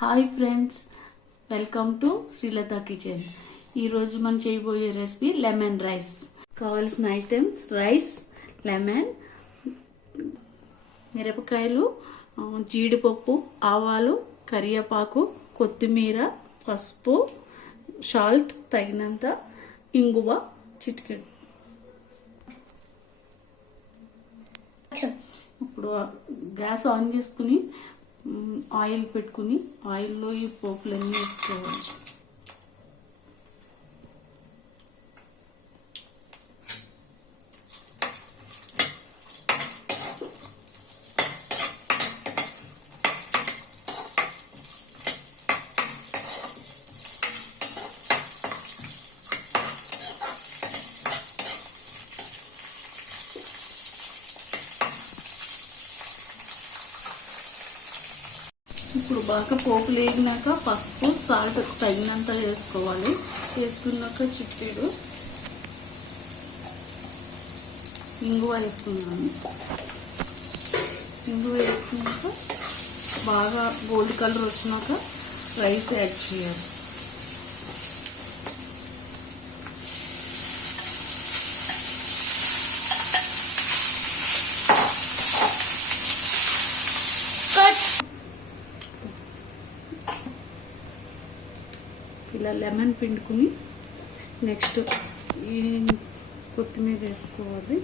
Hi friends, welcome to Srilatha kitchen. ఈరోజు మనం చేయబోయే రెసిపీ లెమన్ రైస్. కావాల్సిన ఐటమ్స్: రైస్, లెమన్, మిరపకాయలు, జీడిపప్పు, ఆవాలు, కరివేపాకు, కొత్తిమీర, పసుపు, సాల్ట్ తగినంత, ఇంగువ చిటికెడు. ఇప్పుడు గ్యాస్ ఆన్ చేసుకుని ఆయిల్ పెట్టుకుని ఆయిల్లో ఈ పోపులన్నీ వేసుకోవాలి. ఇప్పుడు బాగా పోపు లేగినాక పసుపు, సాల్ట్ తగినంత వేసుకోవాలి. వేసుకున్నాక చిటికెడు ఇంగువ వేసుకున్నాను. ఇంగువ వేసుకున్నాక బాగా గోల్డ్ కలర్ వచ్చినాక రైస్ యాడ్ చేయాలి. ఇలా లెమన్ పిండుకుని నెక్స్ట్ ఈ కొత్తిమీర వేసుకోవాలి.